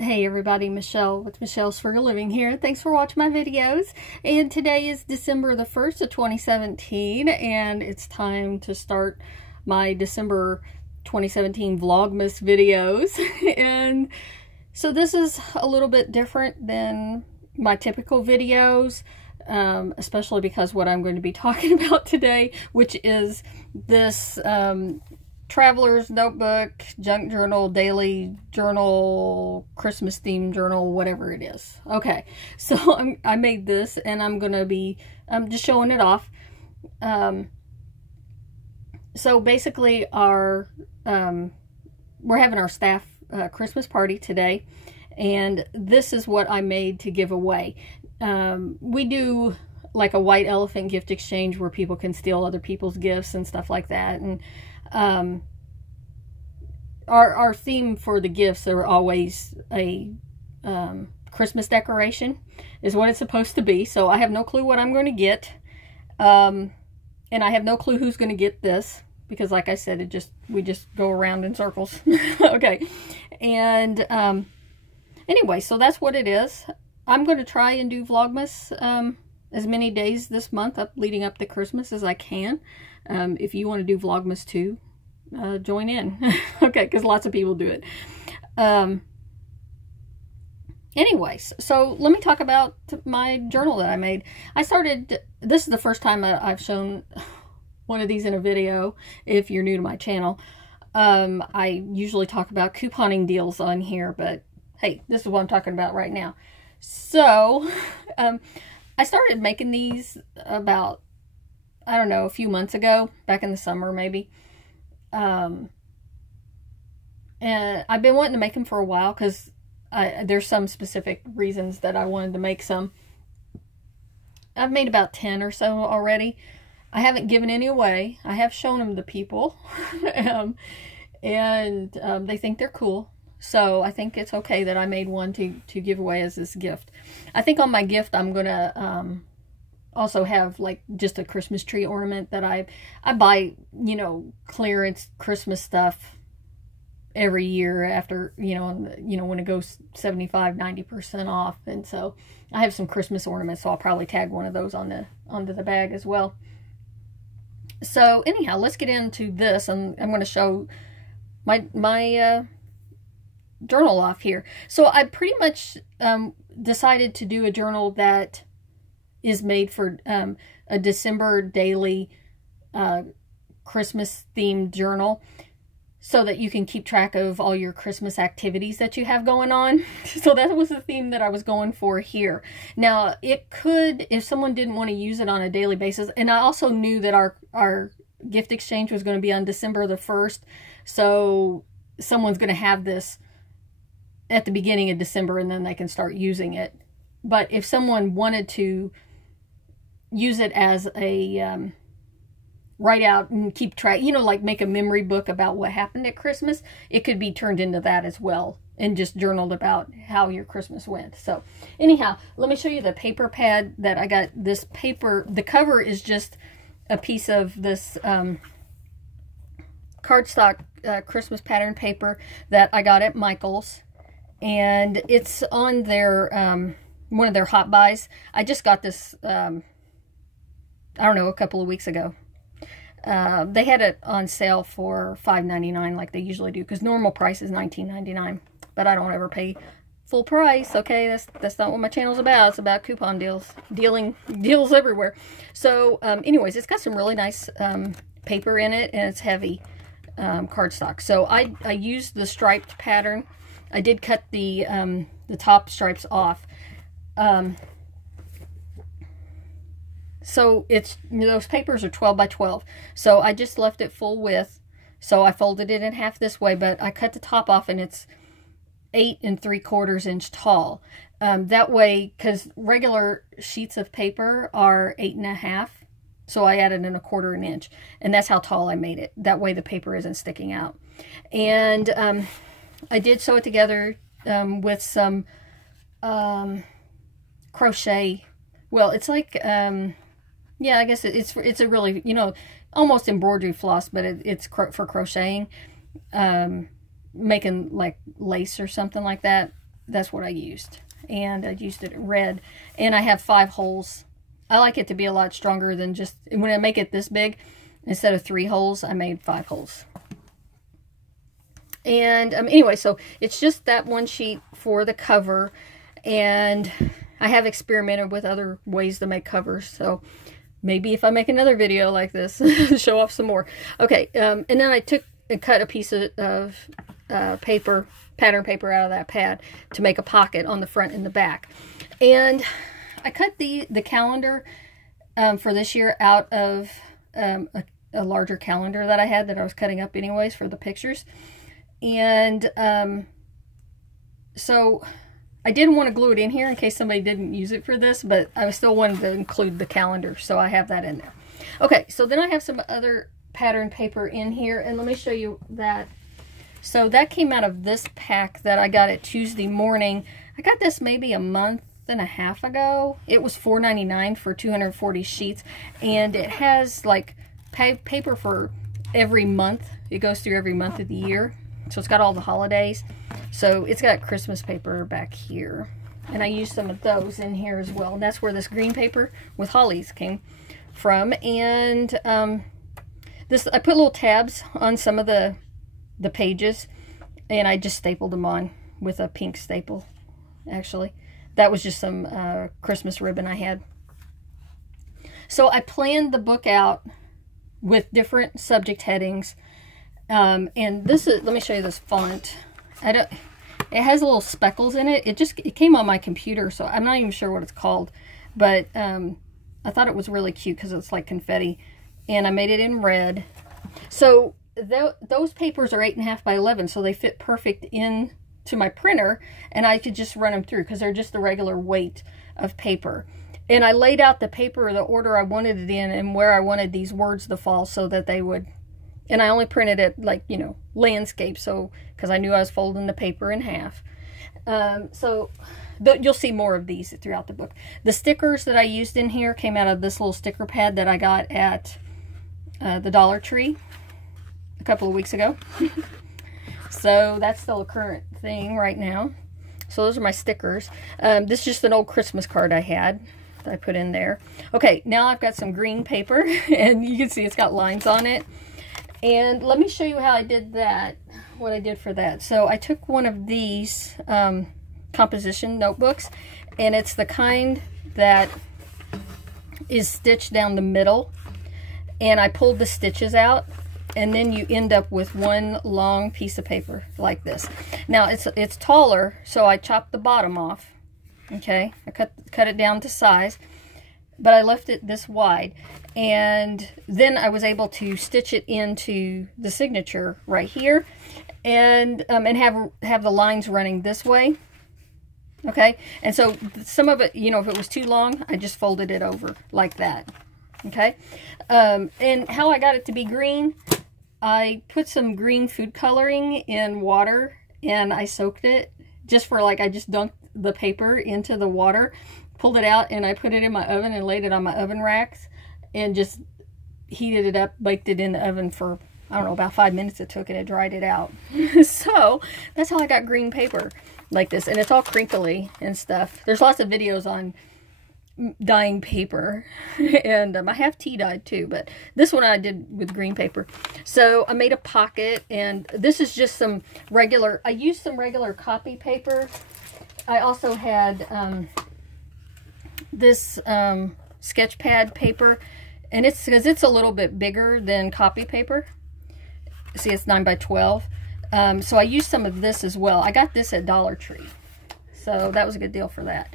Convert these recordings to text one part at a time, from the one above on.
Hey everybody, Michelle with Michelle's for a Living here. Thanks for watching my videos. And today is December the 1st of 2017, and it's time to start my December 2017 Vlogmas videos. And so this is a little bit different than my typical videos, especially because what I'm going to be talking about today, which is this Traveler's Notebook, Junk Journal, Daily Journal, Christmas Theme Journal, whatever it is. Okay, so I made this, and I'm going to be just showing it off. So basically, we're having our staff Christmas party today, and this is what I made to give away. We do like a white elephant gift exchange where people can steal other people's gifts and stuff like that, and our theme for the gifts are always a Christmas decoration is what it's supposed to be. So I have no clue what I'm going to get, and I have no clue who's going to get this, because like I said, we just go around in circles. Okay, and anyway, so that's what it is. I'm going to try and do Vlogmas as many days this month leading up to Christmas as I can. If you want to do Vlogmas too, join in. Okay, because lots of people do it. Anyways, so let me talk about my journal that I made. This is the first time I've shown one of these in a video, if you're new to my channel. I usually talk about couponing deals on here, but hey, this is what I'm talking about right now. So, I started making these about, I don't know, a few months ago, back in the summer maybe. And I've been wanting to make them for a while because there's some specific reasons that I wanted to make some. I've made about 10 or so already. I haven't given any away. I have shown them to people, and they think they're cool. So I think it's okay that I made one to give away as this gift. I think on my gift I'm gonna also have like just a Christmas tree ornament that I buy, you know, clearance Christmas stuff every year after, you know, when it goes 75-90% off. And so I have some Christmas ornaments, so I'll probably tag one of those onto the bag as well. So anyhow, let's get into this, and I'm going to show my journal off here. So I pretty much decided to do a journal that is made for a December daily Christmas themed journal, so that you can keep track of all your Christmas activities that you have going on. So that was the theme that I was going for here. Now it could, if someone didn't want to use it on a daily basis, and I also knew that our gift exchange was going to be on December the 1st, so someone's going to have this at the beginning of December, and then they can start using it. But if someone wanted to use it as a write out and keep track, you know, like make a memory book about what happened at Christmas, it could be turned into that as well, and just journaled about how your Christmas went. So anyhow, let me show you the paper pad that I got. This paper, the cover is just a piece of this cardstock Christmas pattern paper that I got at Michael's. And it's on their, one of their hot buys. I just got this, I don't know, a couple of weeks ago. They had it on sale for $5.99 like they usually do, because normal price is $19.99. But I don't ever pay full price, okay? That's not what my channel's about. It's about coupon deals. Deals everywhere. So, anyways, it's got some really nice paper in it, and it's heavy cardstock. So I used the striped pattern. I did cut the top stripes off. So it's, you know, those papers are 12 by 12. So I just left it full width. So I folded it in half this way, but I cut the top off, and it's 8 3/4 inch tall. That way, because regular sheets of paper are 8 1/2. So I added in 1/4 inch, and that's how tall I made it. That way the paper isn't sticking out. And I did sew it together with some crochet. Well, it's like, yeah, I guess it's a really, you know, almost embroidery floss, but it's for crocheting. making like lace or something like that. that's what I used. And I used it in red. And I have 5 holes. I like it to be a lot stronger than just, when I make it this big, instead of 3 holes, I made 5 holes. And anyway, so it's just that one sheet for the cover. And I have experimented with other ways to make covers. So maybe if I make another video like this, show off some more. Okay, and then I cut a piece of paper, pattern paper out of that pad to make a pocket on the front and the back. And I cut the calendar for this year out of a larger calendar that I had that I was cutting up anyways for the pictures. And so I didn't want to glue it in here in case somebody didn't use it for this, but I still wanted to include the calendar, so I have that in there. Okay, so then I have some other pattern paper in here, and let me show you that. So that came out of this pack that I got at Tuesday morning. I got this maybe a month and a half ago. It was $4.99 for 240 sheets, and it has like paper for every month. It goes through every month of the year. So it's got all the holidays. So it's got Christmas paper back here. And I used some of those in here as well. And that's where this green paper with hollies came from. And this, I put little tabs on some of the pages. And I just stapled them on with a pink staple, actually. That was just some Christmas ribbon I had. So I planned the book out with different subject headings. And this is, let me show you this font. It has little speckles in it. It came on my computer, so I'm not even sure what it's called. But I thought it was really cute because it's like confetti. And I made it in red. So those papers are 8.5 by 11, so they fit perfect into my printer. And I could just run them through because they're just the regular weight of paper. And I laid out the paper, the order I wanted it in, and where I wanted these words to fall so that they would. And I only printed it like, you know, landscape, so, because I knew I was folding the paper in half. So you'll see more of these throughout the book. The stickers that I used in here came out of this little sticker pad that I got at the Dollar Tree a couple of weeks ago. So that's still a current thing right now. So those are my stickers. This is just an old Christmas card I had that I put in there. Okay, now I've got some green paper, and you can see it's got lines on it. And let me show you how I did that, what I did for that. So I took one of these composition notebooks, and it's the kind that is stitched down the middle. And I pulled the stitches out, and then you end up with one long piece of paper like this. Now it's taller, so I chopped the bottom off. Okay, I cut it down to size, but I left it this wide. And then I was able to stitch it into the signature right here, and have the lines running this way. Okay, and so some of it, you know, if it was too long, I just folded it over like that. Okay, and how I got it to be green, I put some green food coloring in water, and I soaked it just for like, I just dunked the paper into the water, pulled it out, and I put it in my oven and laid it on my oven racks. And just heated it up, baked it in the oven for, I don't know, about 5 minutes it took, and it dried it out. So that's how I got green paper like this. And it's all crinkly and stuff. There's lots of videos on dyeing paper. And I have tea dyed too, but this one I did with green paper. So I made a pocket, and this is just some regular, I used some regular copy paper. I also had this sketch pad paper, and it's because it's a little bit bigger than copy paper. See, it's 9 by 12. So I used some of this as well. I got this at Dollar Tree, so that was a good deal for that.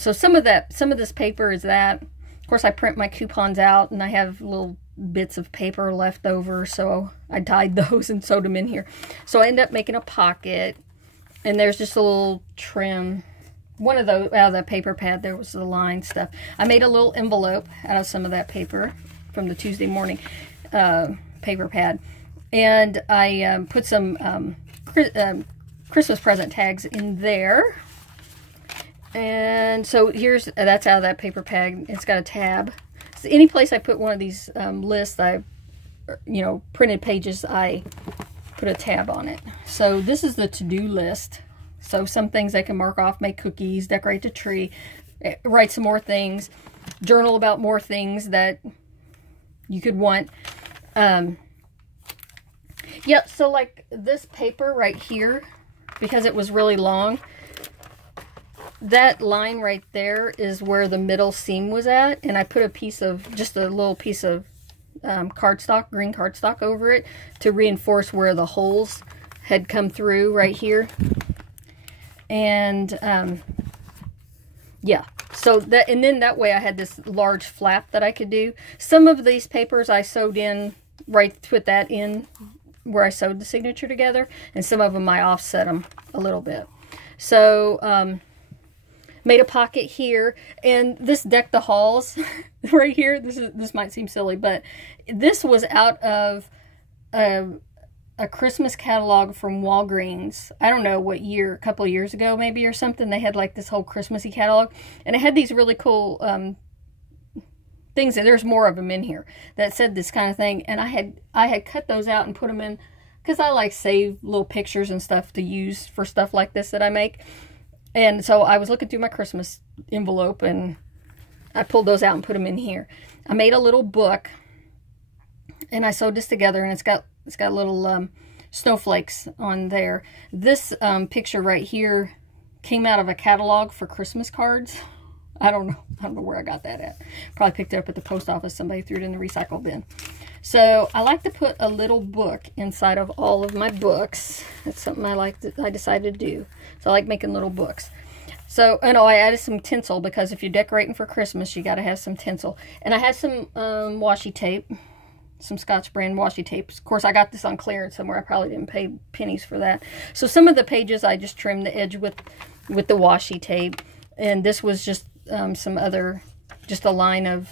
So some of this paper is that. Of course, I print my coupons out, and I have little bits of paper left over, so I dyed those and sewed them in here. So I ended up making a pocket, and there's just a little trim. One of those, out of that paper pad, there was the line stuff. I made a little envelope out of some of that paper from the Tuesday morning paper pad. And I put some Christmas present tags in there. And so that's out of that paper pad. It's got a tab. So any place I put one of these lists, printed pages, I put a tab on it. So this is the to-do list. So some things they can mark off, make cookies, decorate the tree, write some more things, journal about more things that you could want. Yeah, so like this paper right here, because it was really long, that line right there is where the middle seam was at, and I put a piece of, just a little piece of cardstock, green cardstock over it to reinforce where the holes had come through right here. And yeah, so that, and then that way I had this large flap that I could do. Some of these papers I sewed in, right, put that in where I sewed the signature together, and some of them I offset them a little bit. So made a pocket here, and this decked the halls right here. This might seem silly, but this was out of a Christmas catalog from Walgreens. I don't know what year, a couple of years ago maybe or something. They had like this whole Christmassy catalog, and it had these really cool things, and there's more of them in here that said this kind of thing, and I had cut those out and put them in because I like save little pictures and stuff to use for stuff like this that I make. And so I was looking through my Christmas envelope, and I pulled those out and put them in here. I made a little book, and I sewed this together, and it's got little snowflakes on there. This picture right here came out of a catalog for Christmas cards. I don't know where I got that at. Probably picked it up at the post office. Somebody threw it in the recycle bin. So I like to put a little book inside of all of my books. That's something I decided to do. So I like making little books. So, and I added some tinsel, because if you're decorating for Christmas, you got to have some tinsel. And I had some washi tape, some Scotch brand washi tape. Of course, I got this on clearance somewhere. I probably didn't pay pennies for that. So some of the pages I just trimmed the edge with the washi tape. And this was just some other, just a line of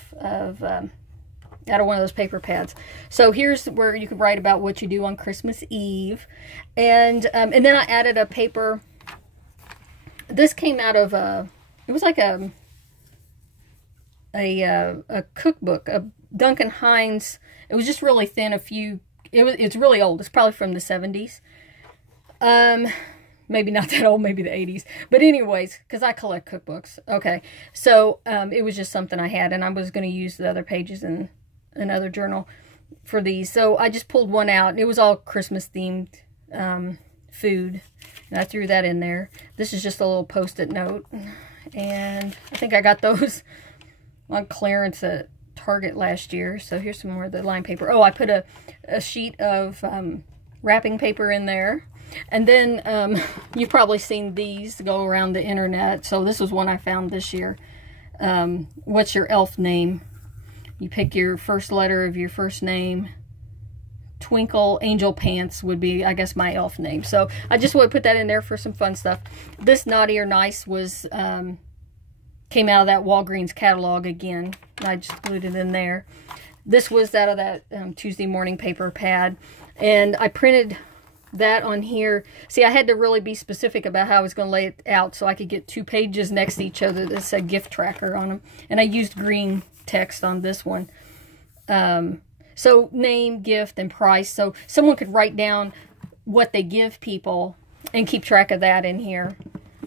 out of one of those paper pads. So here's where you could write about what you do on Christmas Eve. And then I added a paper. This came out of it was like a cookbook, a Duncan Hines. It was just really thin, it's really old. It's probably from the 70s. Maybe not that old, maybe the 80s. But anyways, because I collect cookbooks. Okay, so it was just something I had, and I was going to use the other pages in another journal for these. So I just pulled one out, and it was all Christmas themed food, and I threw that in there. This is just a little post-it note, and I think I got those on clearance at Target last year. So here's some more of the line paper. Oh, I put a sheet of wrapping paper in there. And then you've probably seen these go around the internet. So this was one I found this year. What's your elf name? You pick your first letter of your first name. Twinkle Angel Pants would be, I guess, my elf name. So I just would put that in there for some fun stuff. This Naughty or Nice was came out of that Walgreens catalog again. I just glued it in there. This was out of that Tuesday morning paper pad. And I printed that on here. See, I had to really be specific about how I was going to lay it out so I could get 2 pages next to each other that said gift tracker on them. And I used green text on this one. So name, gift, and price. So someone could write down what they give people and keep track of that in here.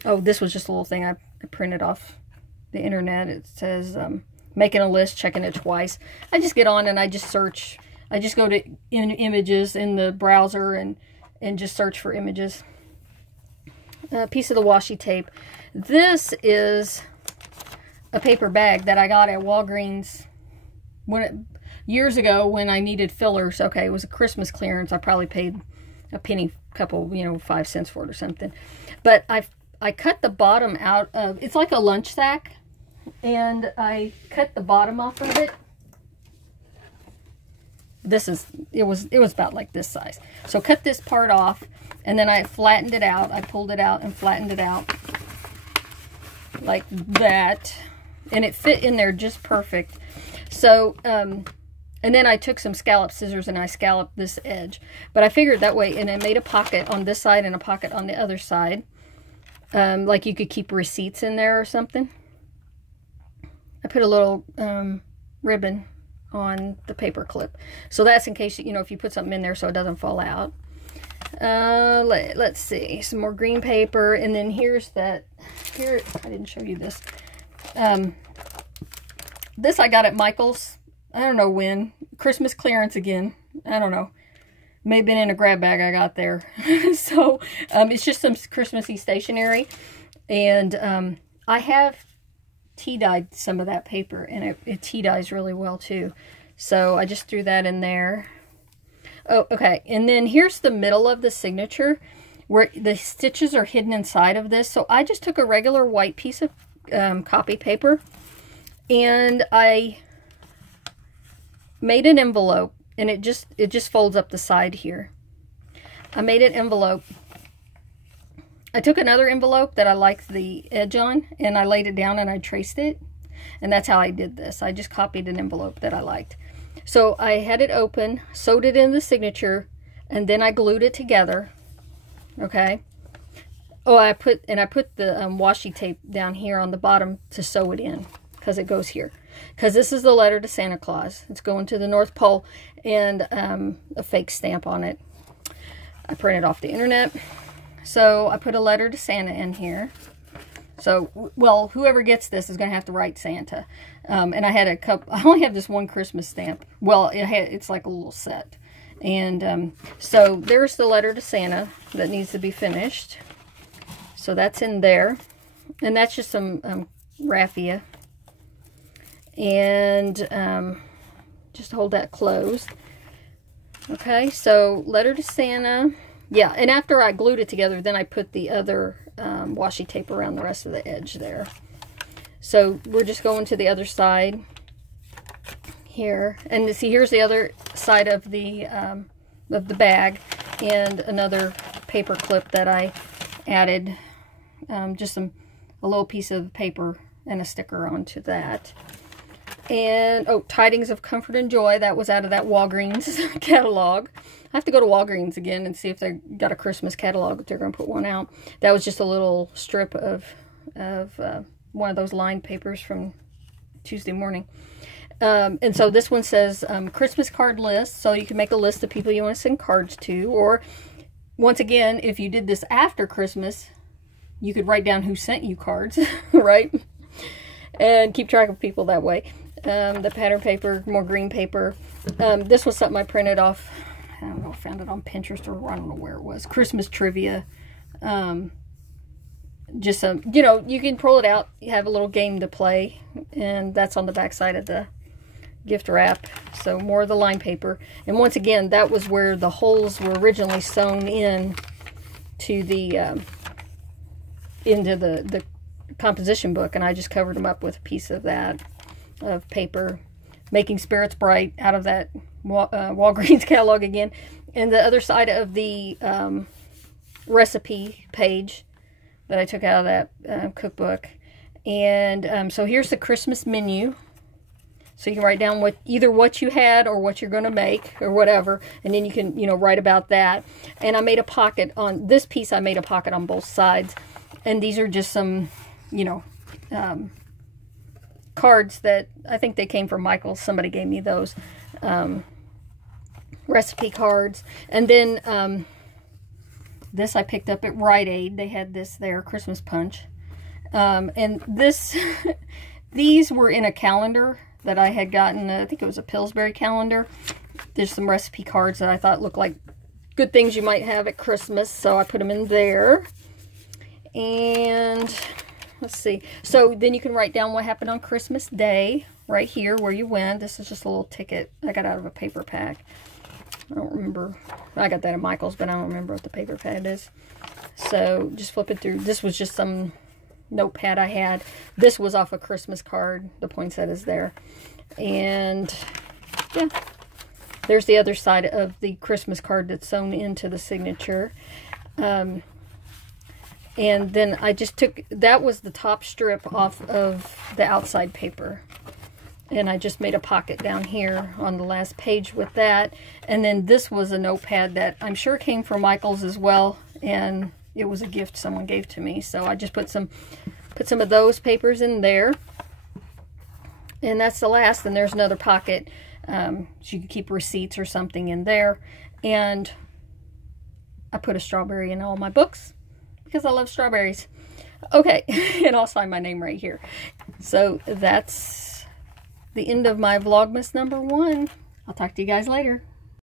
Oh, this was just a little thing I printed off the internet. It says making a list, checking it twice. I just get on and I just search. I just go to images in the browser and just search for images. A piece of the washi tape. This is a paper bag that I got at Walgreens years ago when I needed fillers. Okay, it was a Christmas clearance. I probably paid a penny, couple, 5 cents for it or something. But I cut the bottom out of, it's like a lunch sack, and I cut the bottom off of it. It was about like this size. So cut this part off, and then I flattened it out. I pulled it out and flattened it out like that, and it fit in there just perfect. So and then I took some scallop scissors and I scalloped this edge, but I figured that way, and I made a pocket on this side and a pocket on the other side, like you could keep receipts in there or something. I put a little ribbon on the paper clip, so that's in case if you put something in there so it doesn't fall out. Let's see, some more green paper, and then here's that. Here, I didn't show you this. This I got at Michael's. I don't know when. Christmas clearance again. I don't know. May have been in a grab bag I got there. So, it's just some Christmassy stationery. And I have tea dyed some of that paper, and it tea dyes really well too. So I just threw that in there. Oh, okay. And then here's the middle of the signature where the stitches are hidden inside of this. So I just took a regular white piece of copy paper, and I made an envelope, and it just folds up the side here. I made an envelope. I took another envelope that I liked the edge on, and I laid it down and I traced it. And that's how I did this. I just copied an envelope that I liked. So I had it open, sewed it in the signature, and then I glued it together. Okay. Oh, I put the washi tape down here on the bottom to sew it in, because it goes here. Because this is the letter to Santa Claus. It's going to the North Pole, and a fake stamp on it. I printed off the internet. So I put a letter to Santa in here. So, well, whoever gets this is going to have to write Santa. And I had a couple, I only have this one Christmas stamp. Well, it's like a little set. And so there's the letter to Santa that needs to be finished. So that's in there. And that's just some raffia. And just hold that closed. Okay, so letter to Santa. Yeah, and after I glued it together, then I put the other washi tape around the rest of the edge there. So we're just going to the other side here, and see, here's the other side of the bag, and another paper clip that I added, just a little piece of paper and a sticker onto that. And oh, Tidings of Comfort and Joy, that was out of that Walgreens catalog. I have to go to Walgreens again and see if they got a Christmas catalog, if they're going to put one out. That was just a little strip of one of those lined papers from Tuesday morning. And so this one says Christmas card list. So you can make a list of people you want to send cards to. Or, once again, if you did this after Christmas, you could write down who sent you cards, right? And keep track of people that way. The pattern paper, more green paper. This was something I printed off. I don't know, I found it on Pinterest, or I don't know where it was. Christmas trivia. Just some, you can pull it out. You have a little game to play. And that's on the back side of the gift wrap. So more of the line paper. And once again, that was where the holes were originally sewn in to the into the composition book, and I just covered them up with a piece of that of paper. Making Spirits Bright out of that Walgreens catalog again. And the other side of the recipe page that I took out of that cookbook. And so here's the Christmas menu. So you can write down either what you had or what you're going to make or whatever. And then you can, write about that. And I made a pocket on this piece. I made a pocket on both sides. And these are just some, cards that I think they came from Michael's. Somebody gave me those recipe cards. And then this I picked up at Rite Aid. They had this there, Christmas punch. And these were in a calendar that I had gotten. I think it was a Pillsbury calendar. There's some recipe cards that I thought looked like good things you might have at Christmas, so I put them in there. And let's see. So then you can write down what happened on Christmas Day right here where you went. This is just a little ticket I got out of a paper pack. I don't remember. I got that at Michael's, but I don't remember what the paper pad is. So just flip it through. This was just some notepad I had. This was off a Christmas card. The poinsettia's there. And yeah, there's the other side of the Christmas card that's sewn into the signature. And then I just took, that was the top strip off of the outside paper. And I just made a pocket down here on the last page with that. And then this was a notepad that I'm sure came from Michael's as well. And it was a gift someone gave to me. So I just put some of those papers in there. And that's the last. And there's another pocket. So you can keep receipts or something in there. And I put a strawberry in all my books because I love strawberries. Okay, and I'll sign my name right here. So that's the end of my Vlogmas number 1. I'll talk to you guys later.